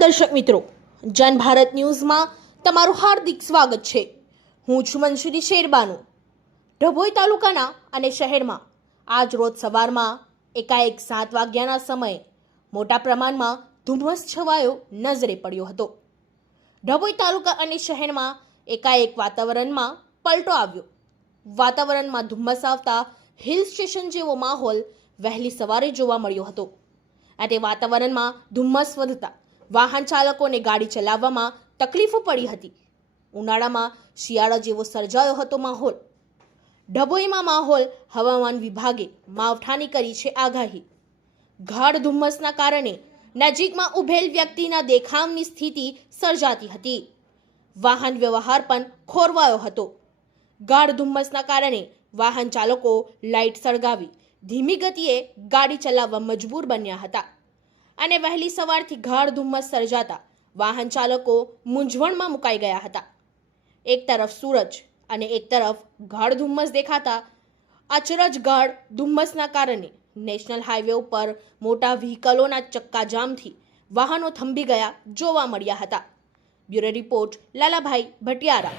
નમસ્કાર દર્શક મિત્રો, જન ભારત ન્યૂઝમાં તમારું હાર્દિક સ્વાગત છે। હું છું મંસૂરી શેરબાનુ। ડભોઈ તાલુકાના અને શહેરમાં આજ રોજ સવારમાં એકાએક 7 વાગ્યાના સમયે મોટા પ્રમાણમાં ધુમ્મસ છવાયો નજરે પડ્યો હતો। ડભોઈ તાલુકા અને શહેરમાં એકાએક વાતાવરણમાં પલટો આવ્યો। વાતાવરણમાં ધુમ્મસ આવતા હિલ સ્ટેશન જેવો માહોલ વહેલી સવારે જોવા મળ્યો હતો। આ તે વાતાવરણમાં ધુમ્મસ વધતા વાહન ચાલકોને ગાડી ચલાવવામાં તકલીફો પડી હતી। ઉનાળામાં શિયાળા જેવો સર્જાયો હતો માહોલ। ડભોઈમાં માહોલ હવામાન વિભાગે માવઠાની કરી છે આગાહી। ગાઢ ધુમ્મસના કારણે નજીકમાં ઊભેલ વ્યક્તિના દેખાવની સ્થિતિ સર્જાતી હતી। વાહન વ્યવહાર પણ ખોરવાયો હતો। ગાઢ ધુમ્મસના કારણે વાહન ચાલકો લાઇટ સળગાવી ધીમી ગતિએ ગાડી ચલાવવા મજબૂર બન્યા હતા અને વહેલી સવારથી ગાઢ ધુમ્મસ સર્જાતા વાહન ચાલકો મૂંઝવણમાં મુકાઈ ગયા હતા। એક તરફ સૂરજ અને એક તરફ ગાઢ ધુમ્મસ દેખાતા અચરજ ગાઢ ધુમ્મસના કારણે નેશનલ હાઈવે ઉપર મોટા વ્હીકલોના ચક્કાજામથી વાહનો થંભી ગયા જોવા મળ્યા હતા। Bureau report Lalabhai Bhatiyara.